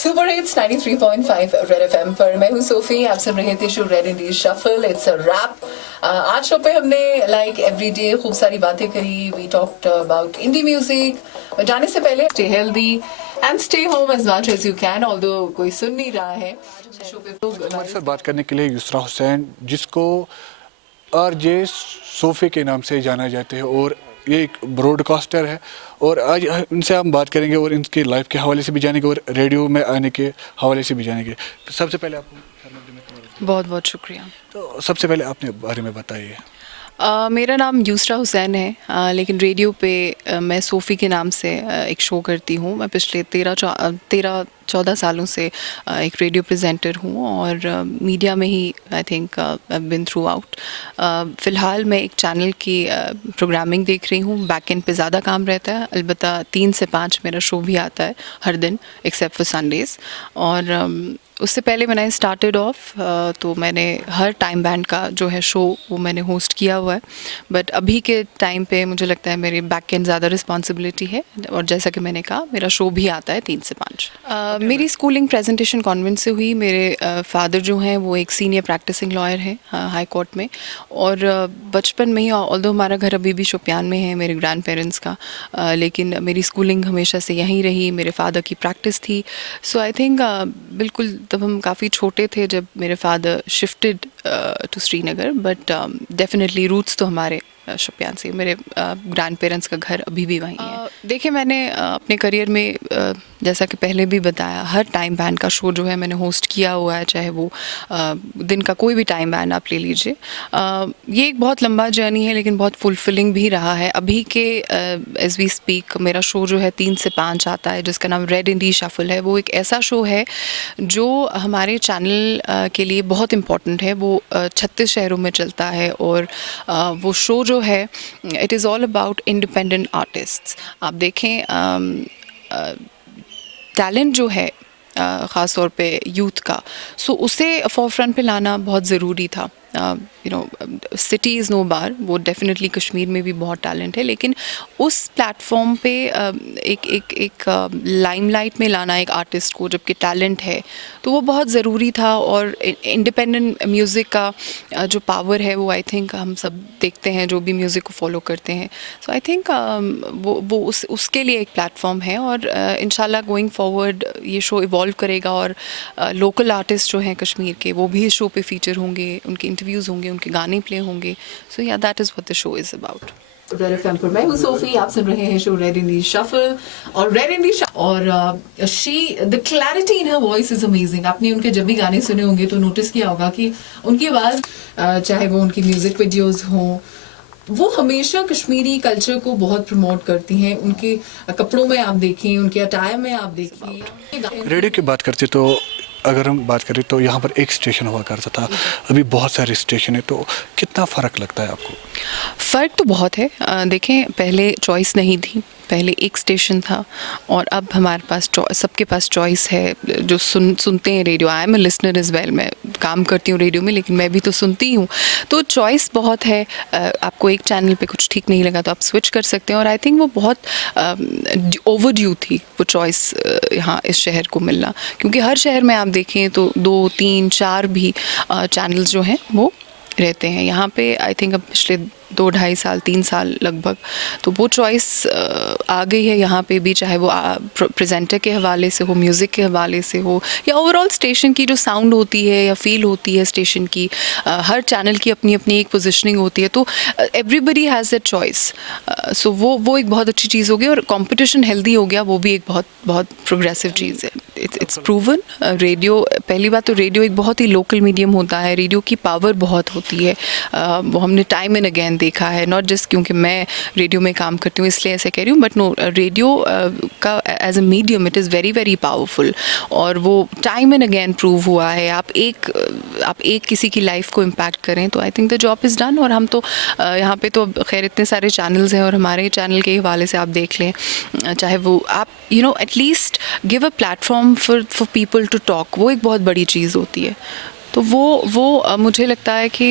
Super hits 93.5 red FM पर मैं हूँ सोफी। आप सुन रहे थे show Red Indies Shuffle. It's a wrap. आज शो पे हमने लाइक एवरीडे खूब सारी बातें करी। We talked about indie music. जाने से पहले stay healthy and stay home as much as you can, although कोई सुन नहीं रहा है शो पे। तो हमारे साथ बात करने के लिए युसरा हुसैन, जिसको आरजे सोफी के नाम से जाना जाते हैं, और ये एक ब्रॉडकास्टर है। और आज इनसे हम बात करेंगे और इनकी लाइफ के हवाले से भी जानेंगे और रेडियो में आने के हवाले से भी जानेंगे। तो सबसे पहले आपको बहुत बहुत शुक्रिया। तो सबसे पहले अपने बारे में बताइए। मेरा नाम यूसरा हुसैन है, लेकिन रेडियो पे मैं सोफ़ी के नाम से एक शो करती हूँ। मैं पिछले 13-14 सालों से एक रेडियो प्रेजेंटर हूँ और मीडिया में ही I think I been throughout. फ़िलहाल मैं एक चैनल की प्रोग्रामिंग देख रही हूँ। बैक एंड पे ज़्यादा काम रहता है, अलबत्ता 3 से 5 मेरा शो भी आता है हर दिन एक्सेप्ट फॉर संडेज़। और उससे पहले मैंने स्टार्टेड ऑफ तो मैंने हर टाइम बैंड का जो है शो वो मैंने होस्ट किया हुआ है। बट अभी के टाइम पे मुझे लगता है मेरी बैक एंड ज़्यादा रिस्पॉन्सिबिलिटी है, और जैसा कि मैंने कहा मेरा शो भी आता है 3 से 5। मेरी स्कूलिंग प्रेजेंटेशन कॉन्वेंट से हुई। मेरे फादर जो हैं वो एक सीनियर प्रैक्टिसिंग लॉयर हैं हाई कोर्ट में। और बचपन में ही, ऑल्दो हमारा घर अभी भी शोपियान में है मेरे ग्रैंड पेरेंट्स का, लेकिन मेरी स्कूलिंग हमेशा से यहीं रही। मेरे फादर की प्रैक्टिस थी। सो आई थिंक बिल्कुल तब हम काफ़ी छोटे थे जब मेरे father shifted to Srinagar, but definitely roots तो हमारे शोपियान से। मेरे ग्रैंड पेरेंट्स का घर अभी भी वहीं है। देखिए, मैंने अपने करियर में जैसा कि पहले भी बताया, हर टाइम बैंड का शो जो है मैंने होस्ट किया हुआ है, चाहे वो दिन का कोई भी टाइम बैंड आप ले लीजिए। ये एक बहुत लंबा जर्नी है, लेकिन बहुत फुलफिलिंग भी रहा है। अभी के एज वी स्पीक मेरा शो जो है 3 से 5 आता है, जिसका नाम रेड इंडी शफल है। वो एक ऐसा शो है जो हमारे चैनल के लिए बहुत इम्पॉर्टेंट है। वो 36 शहरों में चलता है, और वो शो जो है it is all about independent artists. आप देखें टैलेंट जो है ख़ास तौर पे यूथ का, सो उसे फोरफ्रंट पे लाना बहुत ज़रूरी था। You know, city is no bar, वो डेफिनेटली कश्मीर में भी बहुत टैलेंट है, लेकिन उस प्लेटफॉर्म पे एक लाइमलाइट में लाना एक आर्टिस्ट को जबकि टैलेंट है, तो वो बहुत ज़रूरी था। और इंडिपेंडेंट म्यूज़िक का जो पावर है वो आई थिंक हम सब देखते हैं जो भी म्यूज़िक को फॉलो करते हैं। सो आई थिंक वो उसके लिए एक प्लेटफॉर्म है, और इंशाल्लाह गोइंग फॉरवर्ड ये शो इवॉल्व करेगा, और लोकल आर्टिस्ट जो हैं कश्मीर के वो भी इस शो पे फीचर होंगे, उनके इंटरव्यूज़ होंगे, उनके गाने प्ले होंगे। सो या that is what the show is about. Red FM पर मैं हूँ सोफी। आप सुन रहे हैं शो रेड इंडीज शफल। और रेड इंडीज और she the clarity in her voice is amazing. आपने उनके जब भी गाने सुने होंगे तो नोटिस किया होगा कि उनकी आवाज़, चाहे वो उनकी म्यूजिक वीडियोज़ हों, वो हमेशा कश्मीरी कल्चर को बहुत प्रमोट करती हैं। उनके कपड़ों में आप देखें, उनके अटायर में आप देखें। रेडियो की बात करते तो अगर हम बात करें तो यहाँ पर एक स्टेशन हुआ करता था, अभी बहुत सारे स्टेशन है, तो कितना फ़र्क लगता है आपको? फ़र्क तो बहुत है। देखें, पहले चॉइस नहीं थी, पहले एक स्टेशन था, और अब हमारे पास सबके पास चॉइस है जो सुनते हैं radio. I am a listener is well. मैं काम करती हूँ रेडियो में, लेकिन मैं भी तो सुनती हूँ, तो चॉइस बहुत है। आपको एक चैनल पे कुछ ठीक नहीं लगा तो आप स्विच कर सकते हैं, और आई थिंक वो बहुत ओवर ड्यू थी वो चॉइस यहाँ इस शहर को मिलना, क्योंकि हर शहर में आप देखें तो 2, 3, 4 भी चैनल्स जो हैं वो रहते हैं। यहाँ पे आई थिंक अब पिछले 2-2.5 साल 3 साल लगभग तो वो चॉइस आ गई है यहाँ पे भी, चाहे वो प्रेजेंटर के हवाले से हो, म्यूज़िक के हवाले से हो, या ओवरऑल स्टेशन की जो साउंड होती है या फील होती है स्टेशन की। हर चैनल की अपनी अपनी एक पोजीशनिंग होती है, तो एवरीबडी हैज़ दैट चॉइस। सो वो एक बहुत अच्छी चीज़ हो गई, और कंपटीशन हेल्दी हो गया, वो भी एक बहुत बहुत प्रोग्रेसिव चीज़ है। It's proven. रेडियो, पहली बात तो रेडियो एक बहुत ही लोकल मीडियम होता है, रेडियो की पावर बहुत होती है। वो हमने टाइम एंड अगेन देखा है, नॉट जस्ट क्योंकि मैं रेडियो में काम करती हूँ इसलिए ऐसे कह रही हूँ, बट नो, रेडियो का as a medium it is very very powerful, और वो टाइम एंड अगेन प्रूव हुआ है। आप एक किसी की लाइफ को इम्पैक्ट करें तो I think the job is done. और हम तो यहाँ पे तो खैर इतने सारे चैनल्स हैं, और हमारे चैनल के हवाले से आप देख लें, चाहे वो आप you know at least give a platform for people to talk, वो एक बहुत बड़ी चीज़ होती है। तो वो मुझे लगता है कि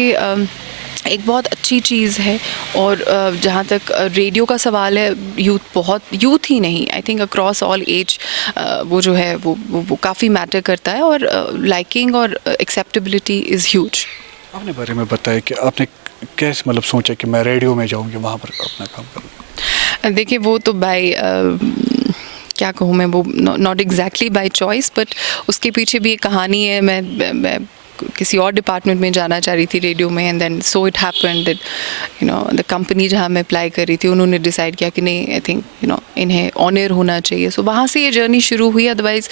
एक बहुत अच्छी चीज़ है। और जहाँ तक रेडियो का सवाल है, यूथ ही नहीं, I think across all age वो जो है वो काफ़ी मैटर करता है, और लाइकिंग और एक्सेप्टेबिलिटी इज़ ह्यूज। अपने बारे में बताया कि आपने कैसे मतलब सोचा कि मैं रेडियो में जाऊँगी, वहाँ पर अपना काम करूँ? देखिए वो तो बाय क्या कहूँ मैं, वो not exactly by choice, but उसके पीछे भी एक कहानी है। मैं किसी और डिपार्टमेंट में जाना चाह रही थी रेडियो में, and then so it happened that the company जहाँ मैं अप्लाई कर रही थी उन्होंने डिसाइड किया कि नहीं, आई थिंक इन्हें ऑनर होना चाहिए। सो वहाँ से ये जर्नी शुरू हुई। अदरवाइज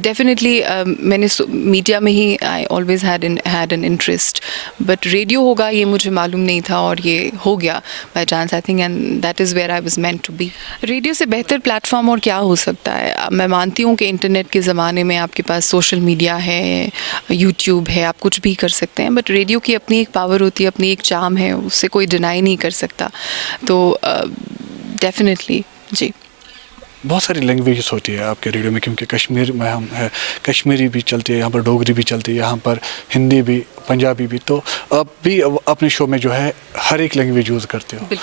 डेफिनेटली मैंने मीडिया में ही I always had an interest, but radio होगा ये मुझे मालूम नहीं था, और ये हो गया by chance I think, and that is where I was meant to be. Radio से बेहतर प्लेटफॉर्म और क्या हो सकता है? मैं मानती हूँ कि इंटरनेट के ज़माने में आपके पास सोशल मीडिया है, यूट्यूब है, आप कुछ भी कर सकते हैं, बट रेडियो की अपनी एक पावर होती है, अपनी एक चार्म है, उससे कोई डिनाई नहीं कर सकता। तो डेफिनेटली जी। बहुत सारी लैंग्वेजेस होती है आपके रेडियो में, क्योंकि कश्मीर में हम है, कश्मीरी भी चलती है यहाँ पर, डोगरी भी चलती है यहाँ पर, हिंदी भी, पंजाबी भी। तो आप भी अपने शो में जो है हर एक लैंग्वेज यूज़ करते हो।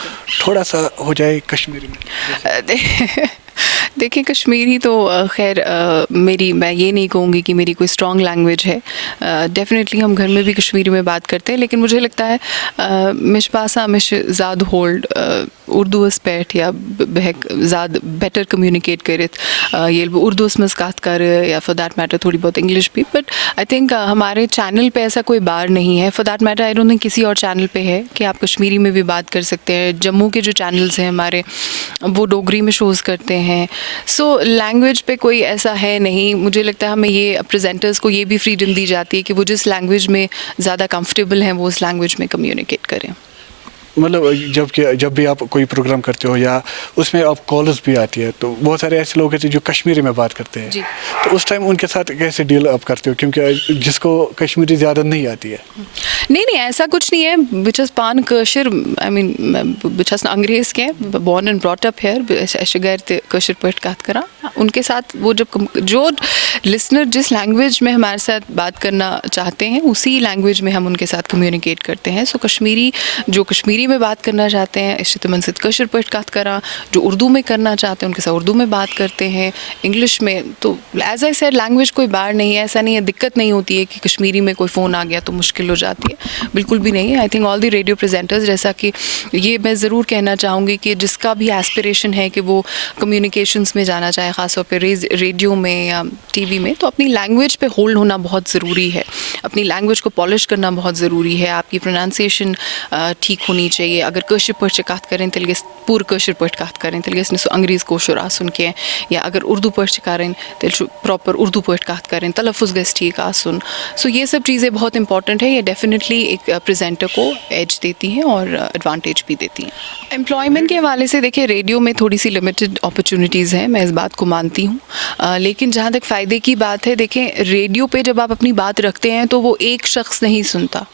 थोड़ा सा हो जाए कश्मीरी में। देखिए कश्मीरी तो खैर मैं ये नहीं कहूँगी कि मेरी कोई स्ट्रॉन्ग लैंग्वेज है। डेफिनेटली हम घर में भी कश्मीरी में बात करते हैं, लेकिन मुझे लगता है मिश बासा मिश ज़्यादा होल्ड उर्दू स्पेट या बहक ज़्यादा बेटर कम्युनिकेट करित ये उर्दू मस कात कर, या फॉर दैट मैटर थोड़ी बहुत इंग्लिश भी। बट आई थिंक हमारे चैनल पे ऐसा कोई बार नहीं है, for that matter I don't think किसी और चैनल पे है कि आप कश्मीरी में भी बात कर सकते हैं। जम्मू के जो चैनल्स हैं हमारे, वो डोगरी में शोज़ करते हैं। सो लैंग्वेज पे कोई ऐसा है नहीं। मुझे लगता है हमें ये प्रेजेंटर्स को ये भी फ्रीडम दी जाती है कि वो जिस लैंग्वेज में ज़्यादा कंफर्टेबल हैं वो उस लैंग्वेज में कम्युनिकेट करें। मतलब जब भी आप कोई प्रोग्राम करते हो या उसमें आप कॉल्स भी आती है, तो बहुत सारे ऐसे लोग हैं जो कश्मीरी में बात करते हैं, तो उस टाइम उनके साथ कैसे डील अप करते हो, क्योंकि जिसको कश्मीरी ज़्यादा नहीं आती है? नहीं ऐसा कुछ नहीं है। बिचस पान कशर, आई मीन बिचस अंग्रेज़ के born and brought up here, गैर कशर पट कात करा उनके साथ। वो जो लिसनर जिस लैंग्वेज में हमारे साथ बात करना चाहते हैं उसी लैंग्वेज में हम उनके साथ कम्युनिकेट करते हैं। सो कश्मीरी जो कश्मीरी में बात करना चाहते हैं, इश्त मनसिद कशर पट कात करा, जो उर्दू में करना चाहते हैं उनके साथ उर्दू में बात करते हैं, इंग्लिश में। तो एज आई सेड लैंग्वेज कोई बार नहीं है, ऐसा नहीं है, दिक्कत नहीं होती है कि कश्मीरी में कोई फ़ोन आ गया तो मुश्किल हो जाती है, बिल्कुल भी नहीं है। I think all the radio presenters, जैसा कि ये मैं ज़रूर कहना चाहूँगी कि जिसका भी एस्पिरेशन है कि वो कम्युनिकेशंस में जाना चाहे, ख़ासतौर पर रेडियो में या टीवी में, तो अपनी लैंग्वेज पे होल्ड होना बहुत ज़रूरी है। अपनी लैंग्वेज को पॉलिश करना बहुत ज़रूरी है। आपकी प्रोनाउंसिएशन ठीक होनी चाहिए। अगर कशर पट कात करें तेल पूर कशर पट कात करें तेल अंग्रेज़ कोशर आसुन के, या अगर उर्दू पट करें तेल प्रॉपर उर्दू पट कात करें, तलफ़ुज़ गस ठीक आसुन। सो ये सब चीज़ें बहुत इंपॉर्टेंट है। ये डेफिनेटली एक प्रेजेंटर को एज देती हैं और एडवांटेज भी देती हैं। एम्प्लॉयमेंट के हवाले से देखिए रेडियो में थोड़ी सी लिमिटेड अपॉर्चुनिटीज़ हैं, मैं इस बात को मानती हूँ, लेकिन जहाँ तक फ़ायदे की बात है, देखें रेडियो पे जब आप अपनी बात रखते हैं तो वो एक शख्स नहीं सुनता।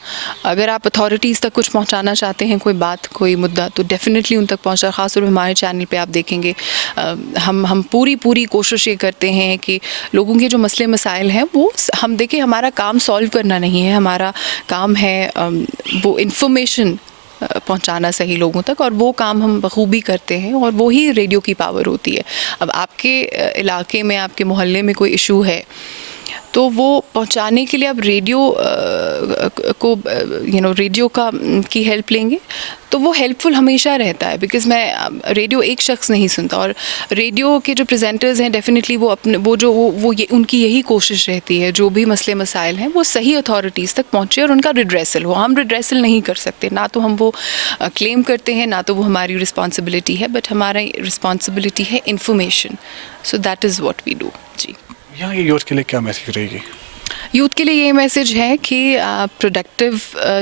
अगर आप अथॉरिटीज़ तक कुछ पहुँचाना चाहते हैं, कोई बात कोई मुद्दा, तो डेफिनेटली उन तक पहुँचा। ख़ासतौर पर हमारे चैनल पे आप देखेंगे हम पूरी कोशिश ये करते हैं कि लोगों के जो मसले मसाइल हैं वो हम देखें, हमारा काम सॉल्व करना नहीं है, हमारा काम है वो इन्फॉर्मेशन पहुंचाना सही लोगों तक, और वो काम हम बखूबी करते हैं, और वो ही रेडियो की पावर होती है। अब आपके इलाके में, आपके मोहल्ले में कोई इशू है, तो वो पहुंचाने के लिए आप रेडियो को रेडियो की हेल्प लेंगे तो वो हेल्पफुल हमेशा रहता है, बिकॉज़ मैं रेडियो एक शख्स नहीं सुनता, और रेडियो के जो प्रेजेंटर्स हैं डेफिनेटली वो अपने उनकी यही कोशिश रहती है, जो भी मसले मसाइल हैं वो सही अथॉरिटीज़ तक पहुँचे और उनका रिड्रेसल हो। हम रिड्रेसल नहीं कर सकते, ना तो हम वो क्लेम करते हैं, ना तो वो हमारी रिस्पॉन्सिबिलिटी है, बट हमारा रिस्पॉन्सिबिलिटी है information. So that is what we do. जी, यहाँ ये यूथ के लिए क्या मैसेज रहेगी? यूथ के लिए ये मैसेज है कि प्रोडक्टिव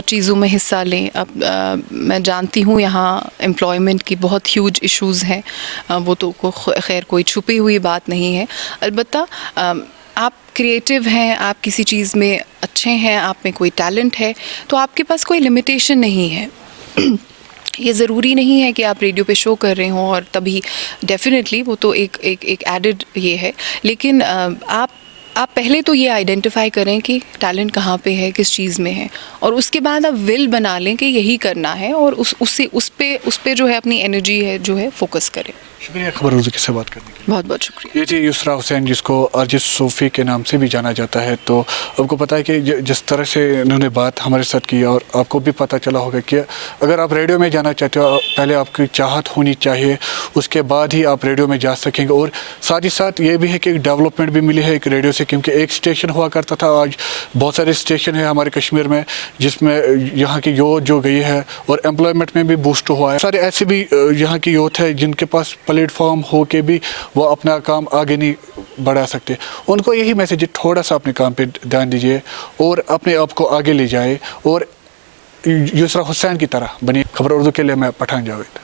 चीज़ों में हिस्सा लें। अब मैं जानती हूँ यहाँ एम्प्लॉयमेंट की बहुत ह्यूज इश्यूज़ हैं, वो तो खैर कोई छुपी हुई बात नहीं है। अलबत्ता आप क्रिएटिव हैं, आप किसी चीज़ में अच्छे हैं, आप में कोई टैलेंट है, तो आपके पास कोई लिमिटेशन नहीं है। ये ज़रूरी नहीं है कि आप रेडियो पे शो कर रहे हों और तभी, डेफिनेटली वो तो एक एडेड ये है, लेकिन आप आप पहले तो ये आइडेंटिफाई करें कि टैलेंट कहाँ पे है, किस चीज़ में है, और उसके बाद आप विल बना लें कि यही करना है, और उस पे जो है अपनी एनर्जी है जो है फोकस करें। शुक्रिया खबर उर्दू से बात करने के लिए। बहुत बहुत शुक्रिया। ये थी युसरा हुसैन, जिसको आर्टिस्ट सोफ़ी के नाम से भी जाना जाता है। तो आपको पता है कि जिस तरह से इन्होंने बात हमारे साथ की, और आपको भी पता चला होगा कि अगर आप रेडियो में जाना चाहते हो, पहले आपकी चाहत होनी चाहिए, उसके बाद ही आप रेडियो में जा सकेंगे। और साथ ही साथ ये भी है कि एक डेवलपमेंट भी मिली है एक रेडियो से, क्योंकि एक स्टेशन हुआ करता था, आज बहुत सारे स्टेशन है हमारे कश्मीर में, जिसमें यहाँ की यूथ जो गई है और एम्प्लॉयमेंट में भी बूस्ट हुआ है। सारे ऐसे भी यहाँ की यूथ है जिनके पास प्लेटफॉर्म हो के भी वो अपना काम आगे नहीं बढ़ा सकते। उनको यही मैसेज है, थोड़ा सा अपने काम पे ध्यान दीजिए और अपने आप को आगे ले जाए, और युसरा हुसैन की तरह बनिए। खबर उर्दू के लिए मैं पठान जावेद।